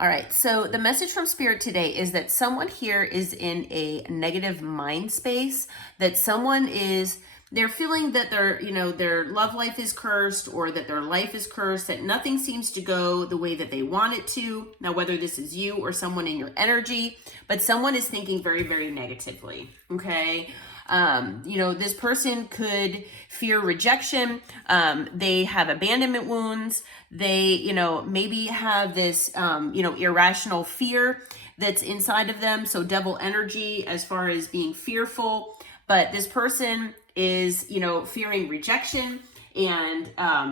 All right, so the message from Spirit today is that someone here is in a negative mind space, that they're feeling that their love life is cursed, or that their life is cursed, that nothing seems to go the way that they want it to. Now, whether this is you or someone in your energy, but someone is thinking very, very negatively, okay? This person could fear rejection. They have abandonment wounds. They, maybe have this, irrational fear that's inside of them. So devil energy as far as being fearful. But this person is, fearing rejection, and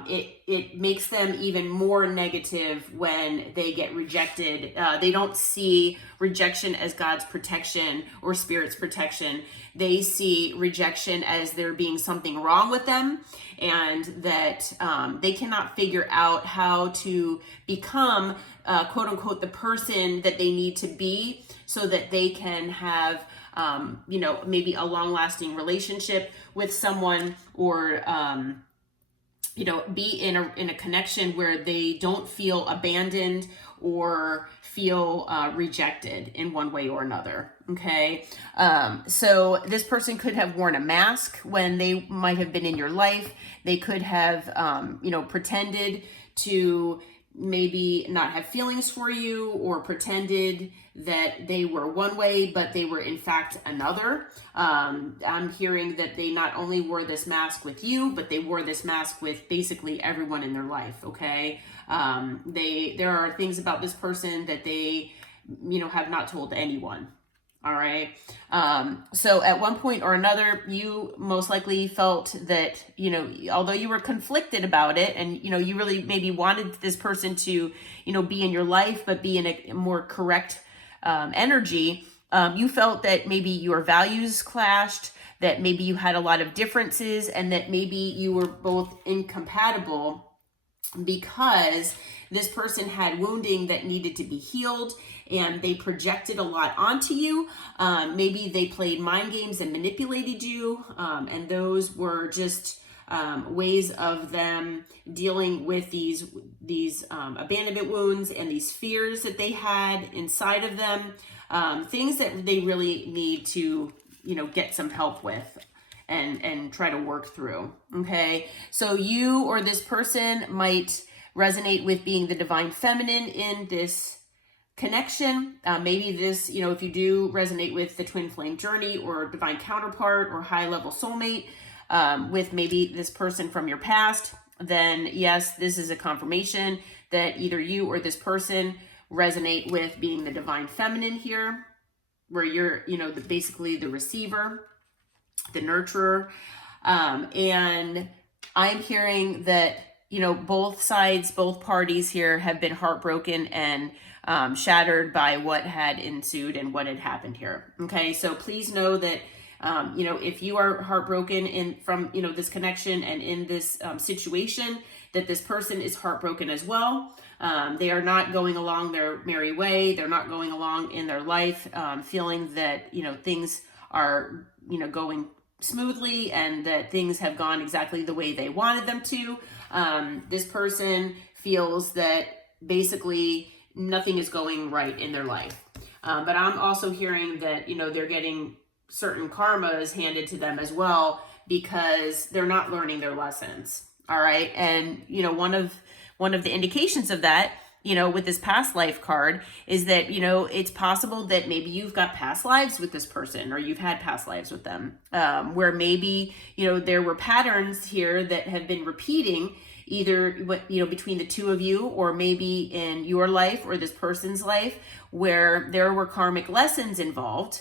it makes them even more negative when they get rejected. They don't see rejection as God's protection or Spirit's protection. They see rejection as there being something wrong with them, and that they cannot figure out how to become, quote unquote, the person that they need to be, so that they can have maybe a long-lasting relationship with someone, or be in a connection where they don't feel abandoned or feel rejected in one way or another. Okay. So this person could have worn a mask when they might have been in your life. They could have, pretended to maybe not have feelings for you, or pretended that they were one way, but they were in fact another. I'm hearing that they not only wore this mask with you, but they wore this mask with basically everyone in their life. Okay. There are things about this person that they, have not told anyone. All right. So at one point or another, you most likely felt that, although you were conflicted about it, and, you really maybe wanted this person to, be in your life, but be in a more correct energy, you felt that maybe your values clashed, that maybe you had a lot of differences, and that maybe you were both incompatible because this person had wounding that needed to be healed, and they projected a lot onto you. Maybe they played mind games and manipulated you, and those were just ways of them dealing with these abandonment wounds and these fears that they had inside of them, things that they really need to get some help with and try to work through. Okay, so you or this person might resonate with being the divine feminine in this connection. Maybe this, if you do resonate with the twin flame journey, or divine counterpart, or high level soulmate, with maybe this person from your past, then yes, this is a confirmation that either you or this person resonate with being the divine feminine here, where you're, basically the receiver, the nurturer. And I'm hearing that, both sides, both parties here have been heartbroken and shattered by what had ensued and what had happened here. Okay, so please know that, if you are heartbroken from this connection and in this situation, that this person is heartbroken as well. They are not going along their merry way. They're not going along in their life, feeling that, things are, going smoothly, and that things have gone exactly the way they wanted them to. This person feels that basically nothing is going right in their life. But I'm also hearing that, they're getting certain karmas handed to them as well, because they're not learning their lessons. All right. And, one of the indications of that, with this past life card, is that, it's possible that maybe you've got past lives with this person, or you've had past lives with them, where maybe, there were patterns here that have been repeating, either between the two of you, or maybe in your life or this person's life, where there were karmic lessons involved.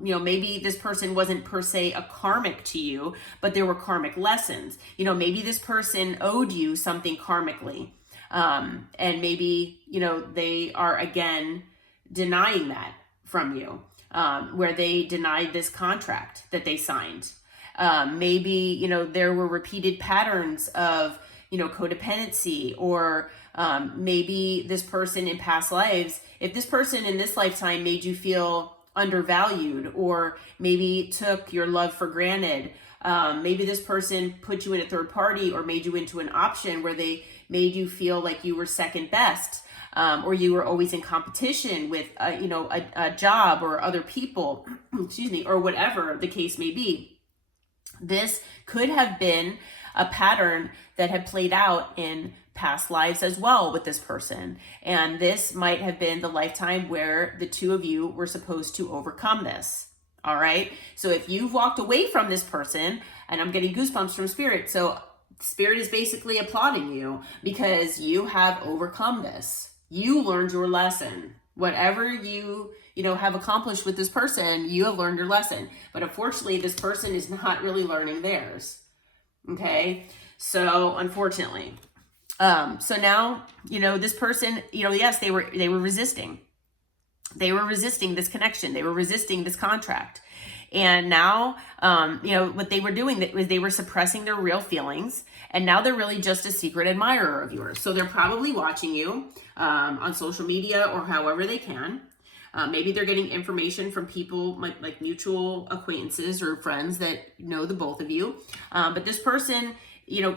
Maybe this person wasn't per se a karmic to you, but there were karmic lessons. Maybe this person owed you something karmically. And maybe, they are again denying that from you, where they denied this contract that they signed. Maybe, there were repeated patterns of, codependency, or maybe this person in past lives, if this person in this lifetime made you feel undervalued, or maybe took your love for granted, maybe this person put you in a third party, or made you into an option where they made you feel like you were second best. or you were always in competition with, a job or other people, excuse me, or whatever the case may be. This could have been a pattern that had played out in past lives as well with this person. And this might have been the lifetime where the two of you were supposed to overcome this. All right. So if you've walked away from this person, and I'm getting goosebumps from Spirit. So Spirit is basically applauding you because you have overcome this. You learned your lesson. Whatever you have accomplished with this person, you have learned your lesson. But unfortunately, this person is not really learning theirs. Okay. So unfortunately, so now, this person, yes, they were resisting. They were resisting this connection. They were resisting this contract. And now, what they were doing was they were suppressing their real feelings. And now they're really just a secret admirer of yours. So they're probably watching you on social media or however they can. Maybe they're getting information from people like mutual acquaintances or friends that know the both of you. But this person,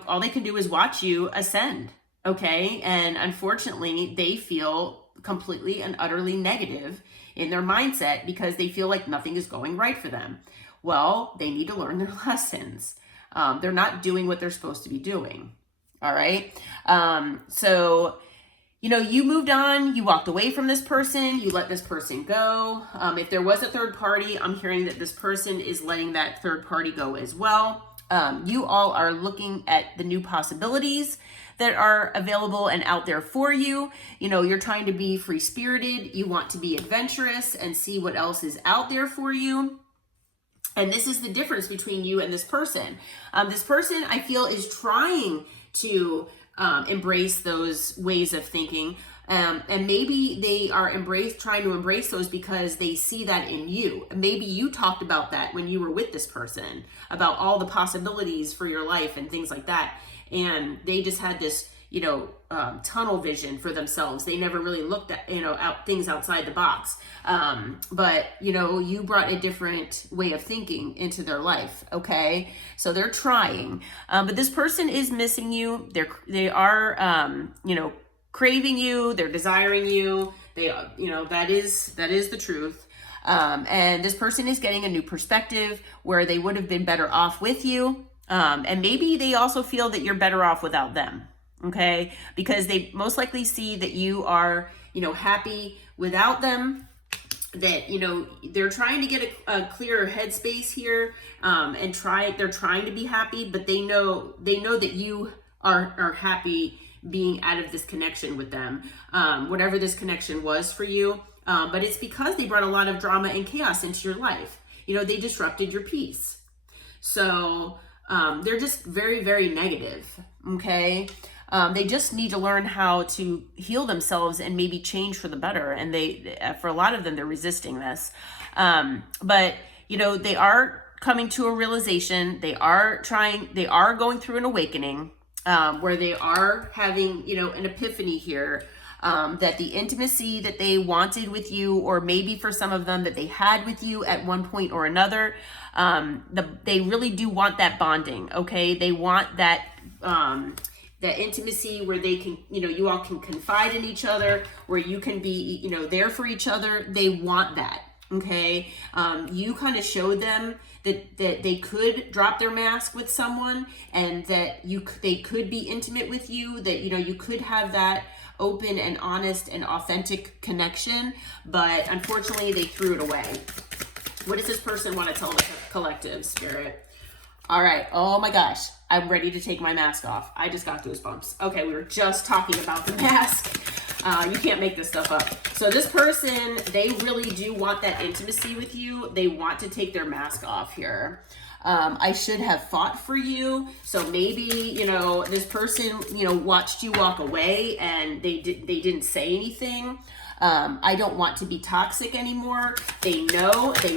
all they can do is watch you ascend. Okay. And unfortunately, they feel completely and utterly negative in their mindset because they feel like nothing is going right for them. Well, they need to learn their lessons. They're not doing what they're supposed to be doing. All right. So, you moved on, you walked away from this person, you let this person go. If there was a third party, I'm hearing that this person is letting that third party go as well. You all are looking at the new possibilities that are available and out there for you. You're trying to be free-spirited. You want to be adventurous and see what else is out there for you. And this is the difference between you and this person. This person, I feel, is trying to embrace those ways of thinking. And maybe they are trying to embrace those because they see that in you. Maybe you talked about that when you were with this person, about all the possibilities for your life and things like that. And they just had this, tunnel vision for themselves. They never really looked at, out things outside the box. But you brought a different way of thinking into their life. Okay. So they're trying, but this person is missing you. They are, craving you. They're desiring you. That is the truth. And this person is getting a new perspective where they would have been better off with you. And maybe they also feel that you're better off without them. Okay. Because they most likely see that you are, happy without them, that, they're trying to get a clearer headspace here, and they're trying to be happy, but they know that you are happy being out of this connection with them, whatever this connection was for you. But it's because they brought a lot of drama and chaos into your life. They disrupted your peace. So, they're just very, very negative. Okay. They just need to learn how to heal themselves and maybe change for the better. And for a lot of them, they're resisting this. But they are coming to a realization. They are going through an awakening, where they are having, an epiphany here, that the intimacy that they wanted with you, or maybe for some of them that they had with you at one point or another, they really do want that bonding. Okay. They want that intimacy where they can, you all can confide in each other, where you can be, there for each other. They want that. Okay. You kind of showed them that they could drop their mask with someone, and that they could be intimate with you, that, you could have that open and honest and authentic connection, but unfortunately they threw it away. What does this person want to tell the collective, Spirit? All right. Oh my gosh. I'm ready to take my mask off. I just got goosebumps. Okay. We were just talking about the mask. You can't make this stuff up. So this person, they really do want that intimacy with you. They want to take their mask off here. I should have fought for you. So maybe, this person, watched you walk away and they didn't say anything. I don't want to be toxic anymore. They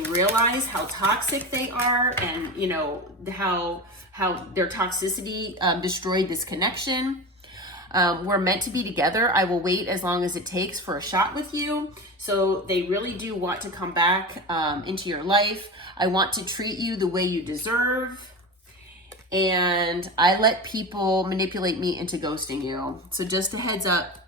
realize how toxic they are, and, how their toxicity destroyed this connection. We're meant to be together. I will wait as long as it takes for a shot with you. So they really do want to come back into your life. I want to treat you the way you deserve. And I let people manipulate me into ghosting you. So just a heads up,